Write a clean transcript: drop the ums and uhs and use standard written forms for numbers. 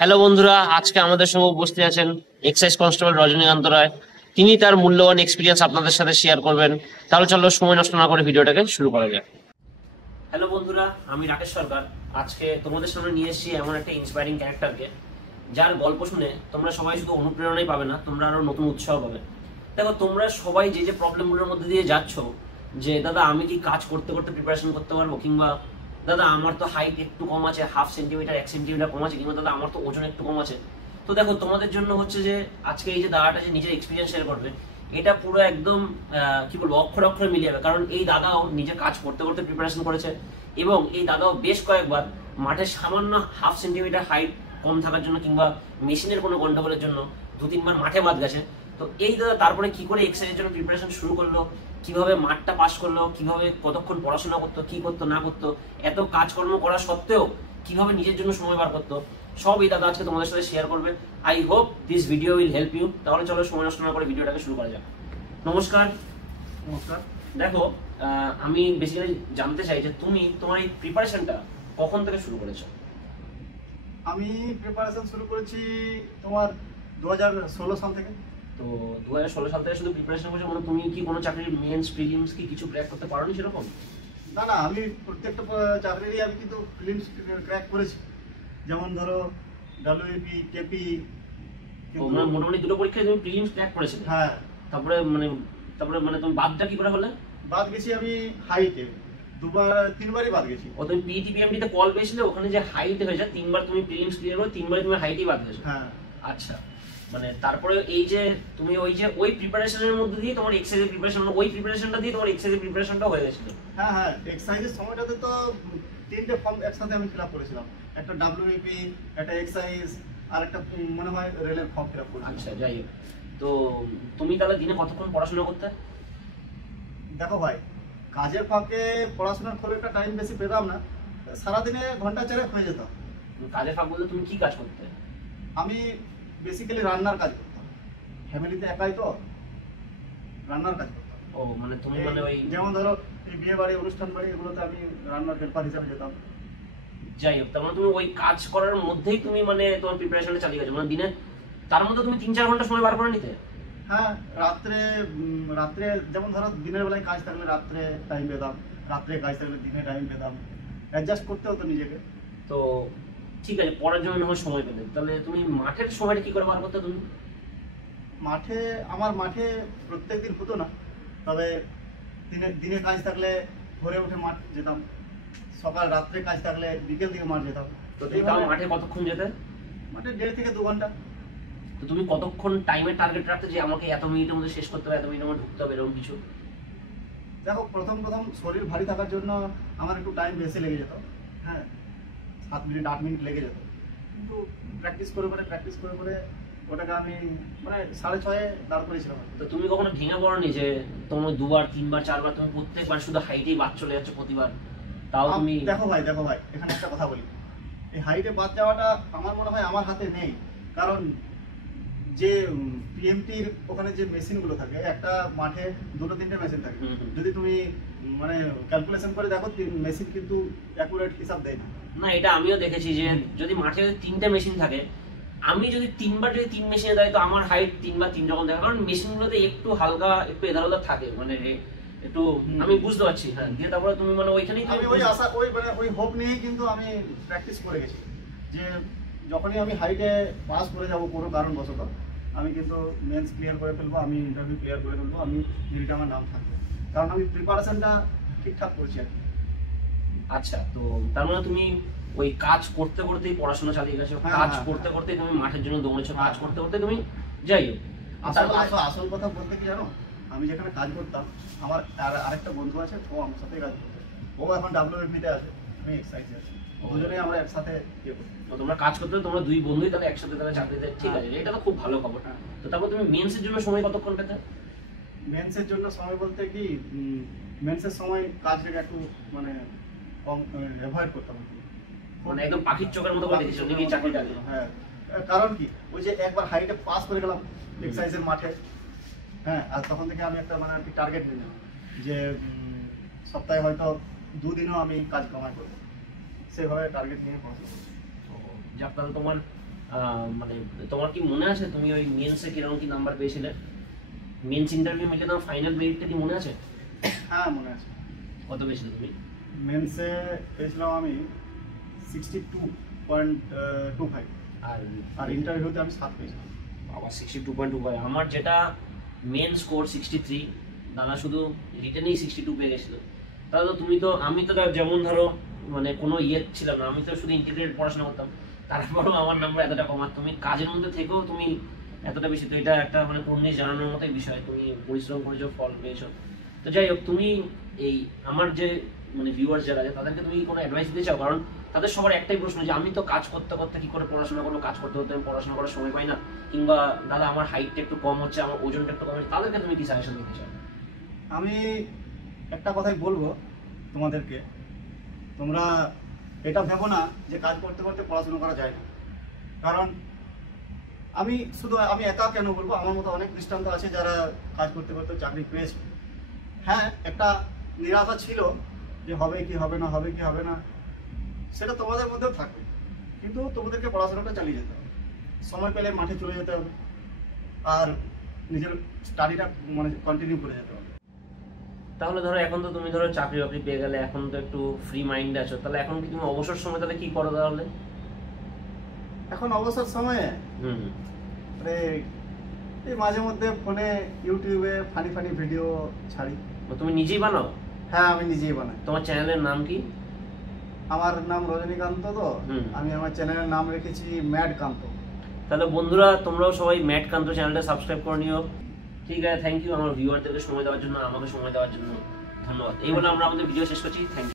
Hello বন্ধুরা, আজকে আমাদের সঙ্গে উপস্থিত আছেন এক্সাইজ কনস্টেবল রজনীকান্ত রায়। তিনি তার মূল্যবান এক্সপিরিয়েন্স আপনাদের সাথে শেয়ার করবেন। তাহলে চলো সময় নষ্ট না করে ভিডিওটাকে শুরু করা যাক। হ্যালো বন্ধুরা, আমি রাকেশ সরকার। আজকে তোমাদের সামনে নিয়ে এসেছি এমন একটা ইন্সপায়ারিং ক্যারেক্টারকে, যার গল্প শুনে তোমরা সবাই শুধু অনুপ্রেরণাই পাবে না, তোমরা আরো নতুন উৎসাহ পাবে। দেখো, তোমরা সবাই যে যে প্রবলেমগুলোর মধ্যে দিয়ে যাচ্ছ, যে দাদা আমি কি কাজ করতে করতে প্রিপারেশন করতে পারবো, কিংবা দাদা আমার তো হাইট একটু কম আছে, 1/2 সেন্টিমিটার 1 সেন্টিমিটার কম আছে, কিংবা দাদা আমার তো ওজন একটু কম আছে। তো দেখো, তোমাদের জন্য হচ্ছে যে আজকে এই যে দাদাটা যে নিজের এক্সপিরিয়েন্স শেয়ার করবে, এটা পুরো একদম কি বলবো, অক্ষরে অক্ষরে মিলিয়ে যাবে। কারণ এই দাদাও নিজের কাজ করতে করতে প্রিপারেশন করেছে, এবং এই দাদাও বেশ কয়েকবার মাঠে সামান্য 1/2 সেন্টিমিটার হাইট কম থাকার জন্য, কিংবা মেশিনের কোনো গন্ডগোলের জন্য 2-3 বার মাঠে বাদ গেছে। তো এই দাদা তারপরে কি করে এক্সারসাইজের জন্য প্রিপারেশন শুরু করলো, কিভাবে মাঠটা পাস করলো, কিভাবে কতক্ষণ পড়াশোনা করতো, কি করতো না করতো, এত কাজকর্ম করা সত্ত্বেও কিভাবে নিজের জন্য সময় বার করতো, সব এই দাদা আজকে তোমাদের সাথে শেয়ার করবে। I hope this video will help you. তাহলে চলো সময় নষ্ট না করে ভিডিওটাকে শুরু করা যাক। নমস্কার। নমস্কার। দেখো, আমি বেসিক্যালি জানতে চাই যে তুমি তোমার এই প্রিপারেশনটা কখন থেকে শুরু করেছো? আমি প্রিপারেশন শুরু করেছি তোমার 2016 সাল থেকে। তো 2016 সাল থেকে শুধু প্রিপারেশন করছো, মানে তুমি কি কোনো চাকরির মেন্স প্রিলিমস কি কিছু ক্র্যাক করতে পারোনি সেরকম? না না, আমি প্রত্যেকটা চাকরিরই আমি কিন্তু ফিল্মস ক্র্যাক করেছি। যেমন ধরো ডাব্লিউপি, কেপি। মানে মোটামুটি দুটো পরীক্ষায় তুমি প্রিলিমস ক্র্যাক করেছিলে। হ্যাঁ। তারপরে তুমি বাদটা কি করে হলে? বাদ গেছি আমি হাইটে, তিনবারই বাদ গেছি। ও, তুমি পিইটি পিএমটি তে কল পেয়েছিলে, ওখানে যে হাইট হয়েছে 3বার তুমি প্রিলিমস ক্লিয়ার করে 3বারই তুমি হাইটই বাদ গেছো। হ্যাঁ। আচ্ছা, মানে তারপরে এই যে তুমি ওই প্রিপারেশনের মধ্যে দিয়ে তোমার এক্সারসাইজের প্রিপারেশন, ওই প্রিপারেশনটা দিয়ে তোমার এক্সারসাইজের প্রিপারেশনটা হয়ে গেছিল। হ্যাঁ হ্যাঁ, এক্সারসাইজের সময়টাতে তো 3টে ফর্ম একসাথে আমি ফিল আপ করেছিলাম। একটা ডাব্লিউপি, একটা এক্সারসাইজ, আর একটা মনে হয় রেলের ফর্ম ফিল আপ করেছিলাম। আচ্ছা, যাই হোক। তো তুমি তাহলে দিনে কতক্ষণ পড়াশোনা করতে? দেখো ভাই, কাজের ফাঁকে পড়াশোনার খুব একটা টাইম বেশি পেতাম না, সারাদিনে ঘন্টা 4 হয়ে যেত। কাজের ফাঁক বলতে তুমি কি কাজ করতে? আমি বেসিক্যালি রান্নার কাজ করতাম। ফ্যামিলিতে একাই তো, রান্নার কাজ করতাম। ও, মানে তুমি মানে ওই যেমন ধরো এই বিয়ে বাড়ি, অনুষ্ঠান বাড়ি, এগুলোতে আমি রান্নার হেল্পার হিসাবে যেতাম। যাই হোক, তার মানে তুমি ওই কাজ করার মধ্যেই তুমি মানে তোমার প্রিপারেশনটা চালিয়ে গেছো, মানে দিনে তার মধ্যে তুমি 3-4 ঘন্টা সময় বার করে নিতে? হ্যাঁ, রাত্রে যেমন ধরো দিনের বেলায় কাজ থাকলে রাত্রে টাইম পেতাম, রাত্রে কাজ থাকলে দিনে টাইম পেতাম, অ্যাডজাস্ট করতে হতো নিজেকে। তো ঠিক আছে, পড়ার জন্য আমার সময় পেলে, তাহলে তুমি মাঠের সময়টা কি করে বার করতে তুমি? আমার মাঠে প্রত্যেকদিন হতো না, তবে দিনে কাজ থাকলে ভোরে উঠে মাঠ যেতাম, রাত্রে কাজ থাকলে বিকেল দিকে মাঠ যেতাম। তো তুমি তাও মাঠে কতক্ষণ যেতে? মাঠে 1.5 থেকে 2 ঘন্টা। তো তুমি কতক্ষণ টাইমের টার্গেট রাখতে যে আমাকে এত মিনিটের মধ্যে শেষ করতে হবে, এত মিনিটের মধ্যে ঢুকতে হবে, এরকম কিছু? দেখো, প্রথম শরীর ভারী থাকার জন্য আমার একটু টাইম বেশি লেগে যেত। হ্যাঁ, 7 মিনিট 8 মিনিট লেগে যেত, কিন্তু প্র্যাকটিস করে করে ওটাকে আমি মানে 6:30 দাঁড় করেছিলাম। তো তুমি কখনো ভেঙে পড়োনি যে তোমার 2বার 3বার 4বার তুমি প্রত্যেকবার শুধু হাইটেই বাদ চলে যাচ্ছে প্রতিবার? তাও তুমি দেখো ভাই, এখানে একটা কথা বলি। এই হাইটে বাদ যাওয়াটা আমার মনে হয় আমার হাতে নেই। কারণ যে পিএমটির ওখানে যে মেশিনগুলো থাকে, একটা মাঠে 2-3টে মেশিন থাকে। যদি তুমি মানে ক্যালকুলেশন করে দেখো, মেশিন কিন্তু অ্যাকুরেট হিসাব দেয় না। না, এটা আমিও দেখেছি যে যদি মাঠে 3টে মেশিন থাকে, আমি যদি 3বার যদি 3 মেশিনে দেয়, তো আমার হাইট 3বার 3 রকম থাকে। কারণ মেশিনগুলোতে একটু হালকা, একটু এধার ওধার থাকে, মানে একটু আমি বুঝতে পারছি। হ্যাঁ, দিয়ে তারপরে তুমি মানে ওইখানেই আমি ওই হোপ নিয়েই কিন্তু আমি প্র্যাকটিস করে গেছি যে যখনই আমি হাইটে পাস করে যাব কোনো কারণবশত, আমি কিন্তু মেন্স ক্লিয়ার করে ফেলবো, আমি ইন্টারভিউ ক্লিয়ার করে ফেলবো, আমি মিলিটে আমার নাম থাকবে। কারণ আমি প্রিপারেশনটা ঠিকঠাক করছি আর কি। আচ্ছা, তো তার মানে তুমি ওই কাজ করতে করতেই পড়াশোনা চালিয়ে গেছো, কাজ করতে করতে তুমি মাঠের জন্য দৌড়েছো, কাজ করতে করতে তুমি, যাই হোক। আসল কথা বলতে কি জানো, আমি যেখানে কাজ করতাম, আমার আরেকটা বন্ধু আছে, ও আমার সাথে কাজ করতো। ও এখন ডাব্লিউএফপি-তে আছে, আমি এক্সাইজে আছি। দুজনেই আমরা একসাথে ইয়ে করি। তোমরা কাজ করতে তোমরা 2 বন্ধুই তাহলে একসাথে তাহলে চাকরিতে, ঠিক আছে, এটা তো খুব ভালো খবর। তো তারপর তুমি মেন্সের জন্য সময় কতক্ষণ পেতে? মেন্সের জন্য সময় বলতে কি, মেন্সের সময় কাজটাকে একটু মানে কম অ্যাভয়েড করতাম, মানে একদম পাখির চোখের মতো করে দেখেছো নাকি চাকরিটাকে? হ্যাঁ, কারণ কি, ওই যে একবার হাইটে পাস করে গেলাম এক্সারসাইজের মাঠে। হ্যাঁ, আর তখন থেকে আমি একটা মানে একটা টার্গেট নিলাম যে সপ্তাহে হয়তো 2 দিনও আমি কাজ কামাই করবো, সেভাবে টার্গেট নিয়ে পড়াশোনা। যাক, তাহলে তোমার মানে তোমার কি মনে আছে তুমি ওই মেন্সে কিরকম কি নাম্বার পেয়েছিলে? মেন্স ইন্টারভিউ মিলে তোমার ফাইনাল মেরিটটা কি মনে আছে? হ্যাঁ মনে আছে। কত পেয়েছিলে তুমি? মেন্সে পেয়েছিলাম আমি 62.25 আর ইন্টারভিউতে আমি 7 পেয়েছিলাম। বাবা 62.25! আমার যেটা মেন স্কোর 63, দাদা শুধু রিটেনেই 62 পেয়ে গেছিল। তাহলে তো তুমি তো, আমি তো যেমন ধরো মানে কোনো ইয়ে ছিলাম না, আমি তো শুধু ইন্টিগ্রেটেড পড়াশোনা করতাম, তারপরেও আমার নাম্বার এতটা কম। আর তুমি কাজের মধ্যে থেকেও তুমি এতটা বেশি, তো এটা একটা মানে কর্নিশ জানানোর মতোই বিষয়। তুমি পরিশ্রম করেছো, ফল পেয়েছো। তো যাই হোক, তুমি এই আমার যে মানে ভিউয়ার্স যারা আছে তাদেরকে তুমি কোনো অ্যাডভাইস দিতে চাও? কারণ তাদের সবার একটাই প্রশ্ন যে আমি তো কাজ করতে করতে কি করে পড়াশোনা করবো, কাজ করতে করতে আমি পড়াশোনা করার সময় পাই না, কিংবা দাদা আমার হাইটটা একটু কম হচ্ছে, আমার ওজনটা একটু কম হচ্ছে, তাদেরকে তুমি কি সাজেশন দিতে চাও? আমি একটা কথাই বলবো তোমাদেরকে, তোমরা এটা ভেবো না যে কাজ করতে করতে পড়াশোনা করা যায় না। কারণ আমি একা কেন বলবো, আমার মতো অনেক দৃষ্টান্ত আছে যারা কাজ করতে করতে চাকরি পেয়েছে। হ্যাঁ, একটা নিরাশা ছিল যে হবে কি হবে না, হবে কি হবে না, সেটা তোমাদের মধ্যেও থাকবে, কিন্তু তোমাদেরকে পড়াশোনাটা চালিয়ে যেতে হবে। সময় পেলে মাঠে চলে যেতে হবে আর নিজের স্টাডিটা মানে কন্টিনিউ করে যেতে হবে। তাহলে ধরো এখন তো তুমি ধরো চাকরি বাকরি পেয়ে গেলে, এখন তো একটু ফ্রি মাইন্ডে আছো, তাহলে এখন কি তুমি অবসর সময় তাহলে কি করো তাহলে? এখন অবসর সময়ে মানে এই মাঝে মধ্যে ফোনে ইউটিউবে ফানি ফানি ভিডিও ছাড়ি। তুমি নিজেই বানাও? হ্যাঁ, আমি নিজেই বানাই। তোমার চ্যানেলের নাম কি? আমার নাম রজনীকান্ত। তো আমি আমার চ্যানেলের নাম রেখেছি ম্যাড কান্ত। তাহলে বন্ধুরা তোমরাও সবাই ম্যাড কান্ত চ্যানেলটা সাবস্ক্রাইব করে নিও। ঠিক আছে, থ্যাংক ইউ আমার ভিউয়ারদেরকে সময় দেওয়ার জন্য, আমাকে সময় দেওয়ার জন্য ধন্যবাদ। এই বলে আমরা আমাদের ভিডিও শেষ করছি। Thank you.